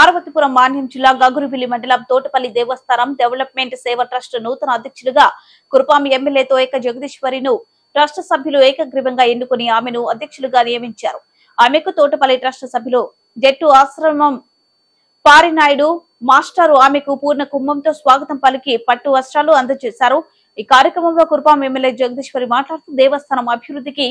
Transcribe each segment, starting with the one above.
పార్వతీపురం మాన్యం జిల్లా గగురువిల్లి మండలం తోటపల్లి దేవస్థానం డెవలప్మెంట్ సేవ ట్రస్ట్ నూతన అధ్యక్షులుగా కురుపాం ఎమ్మెల్యేతో ఏక జగదీశ్వరిను ట్రస్ట్ సభ్యులు ఏకగ్రీవంగా ఎన్నుకుని ఆమెను అధ్యక్షులుగా నియమించారు. ఆమెకు తోటపల్లి ట్రస్ట్ సభ్యులు జట్టు ఆశ్రమం పారినాయుడు మాస్టారు ఆమెకు పూర్ణ కుంభంతో స్వాగతం పలికి పట్టు వస్త్రాలు అందజేశారు. ఈ కార్యక్రమంలో కురుపాం ఎమ్మెల్యే జగదీశ్వరి మాట్లాడుతూ దేవస్థానం అభివృద్ధికి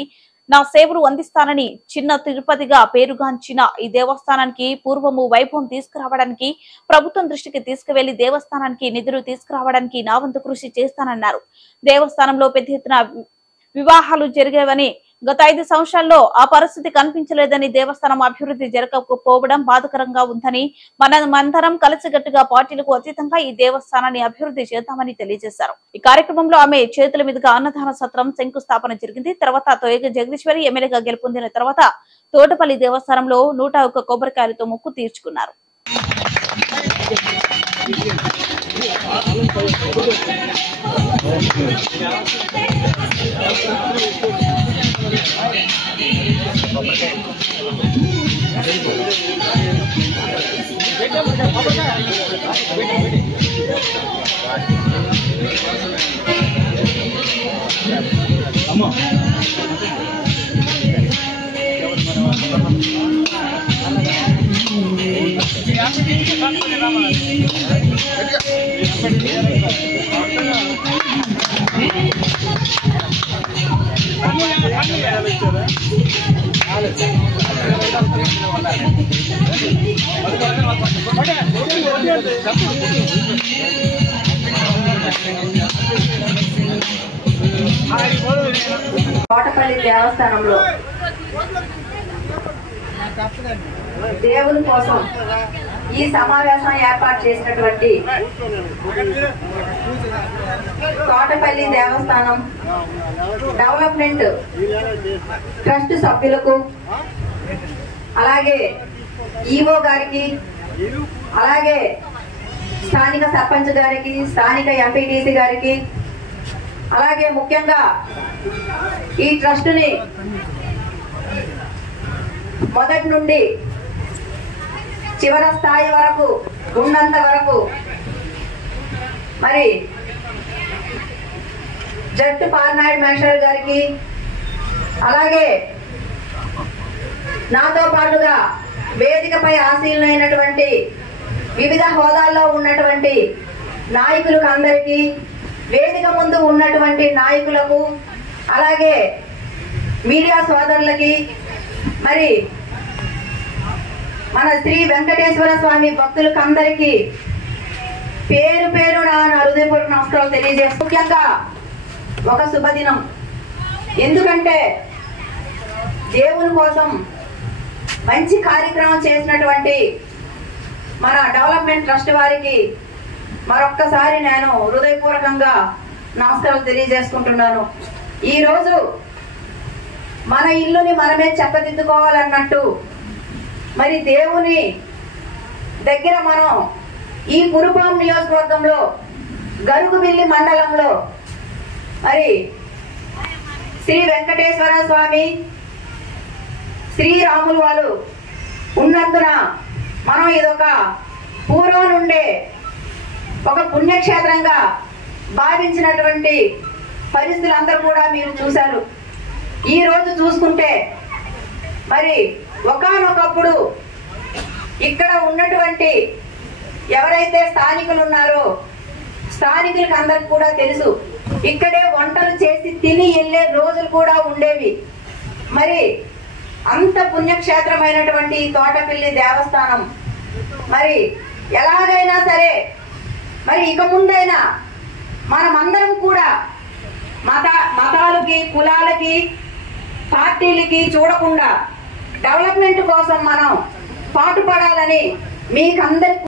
నా సేవలు అందిస్తానని, చిన్న తిరుపతిగా పేరుగాంచిన ఈ దేవస్థానానికి పూర్వము వైభవం తీసుకురావడానికి ప్రభుత్వం దృష్టికి తీసుకువెళ్లి దేవస్థానానికి నిధులు తీసుకురావడానికి నా వంతు కృషి చేస్తానన్నారు. దేవస్థానంలో పెద్ద ఎత్తున వివాహాలు జరిగేవని, గత 5 సంవత్సరాల్లో ఆ పరిస్థితి కనిపించలేదని, దేవస్థానం అభివృద్ధి జరగకపోవడం బాధకరంగా ఉందని, మనమందరం కలిసికట్టుగా పార్టీలకు అతీతంగా ఈ దేవస్థానాన్ని అభివృద్ధి చేద్దామని తెలియజేశారు. ఈ కార్యక్రమంలో ఆమె చేతుల మీదుగా అన్నదాన సత్రం శంకుస్థాపన జరిగింది. తర్వాత తోయగ జగదీశ్వరి ఎమ్మెల్యేగా గెలుపొందిన తర్వాత తోటపల్లి దేవస్థానంలో 101 కొబ్బరికాయలతో మొక్కు తీర్చుకున్నారు. తోటపల్లి దేవస్థానంలో దేవుని కోసం ఈ సమావేశం ఏర్పాటు చేసినటువంటి తోటపల్లి దేవస్థానం డెవలప్మెంట్ ట్రస్ట్ సభ్యులకు, అలాగే ఈవో గారికి, అలాగే స్థానిక సర్పంచ్ గారికి, స్థానిక ఎంపీటీసీ గారికి, అలాగే ముఖ్యంగా ఈ ట్రస్టుని మొదటి నుండి చివరి స్థాయి వరకు ఉన్నంత వరకు మరి జట్టు పారినాయుడు మేస్టర్ గారికి, అలాగే నాతో పాటుగా వేదికపై ఆసీనులైనటువంటి వివిధ హోదాల్లో ఉన్నటువంటి నాయకులకు అందరికీ, వేదిక ముందు ఉన్నటువంటి నాయకులకు, అలాగే మీడియా సోదరులకి, మరి మన శ్రీ వెంకటేశ్వర స్వామి భక్తులకు అందరికీ పేరు పేరు నా హృదయపూర్వక నమస్కారాలు తెలియజేస్తాను. ముఖ్యంగా ఒక శుభదినం. ఎందుకంటే దేవుని కోసం మంచి కార్యక్రమం చేసినటువంటి మన డెవలప్మెంట్ ట్రస్ట్ వారికి మరొక్కసారి నేను హృదయపూర్వకంగా నమస్కారాలు తెలియజేసుకుంటున్నాను. ఈరోజు మన ఇల్లుని మనమే చక్కదిద్దుకోవాలన్నట్టు మరి దేవుని దగ్గర మనం ఈ కురుపాం నియోజకవర్గంలో గరుగువిల్లి మండలంలో మరి శ్రీ వెంకటేశ్వర స్వామి, శ్రీరాములు వారు ఉన్నందున మనం ఇదొక పూర్వం నుండే ఒక పుణ్యక్షేత్రంగా భావించినటువంటి పరిస్థితులు అందరూ కూడా మీరు చూశారు. ఈ రోజు చూసుకుంటే మరి ఒకానొకప్పుడు ఇక్కడ ఉన్నటువంటి ఎవరైతే స్థానికులు ఉన్నారో స్థానికులకు అందరికి కూడా తెలుసు, ఇక్కడే వంటలు చేసి తిని వెళ్ళే రోజులు కూడా ఉండేవి. మరి అంత పుణ్యక్షేత్రమైనటువంటి తోటపల్లి దేవస్థానం మరి ఎలాగైనా సరే మరి ఇక ముందైనా మనమందరం కూడా మతాలకి, కులాలకి, పార్టీలకి చూడకుండా డెవలప్మెంట్ కోసం మనం పాటుపడాలని మీకందరికి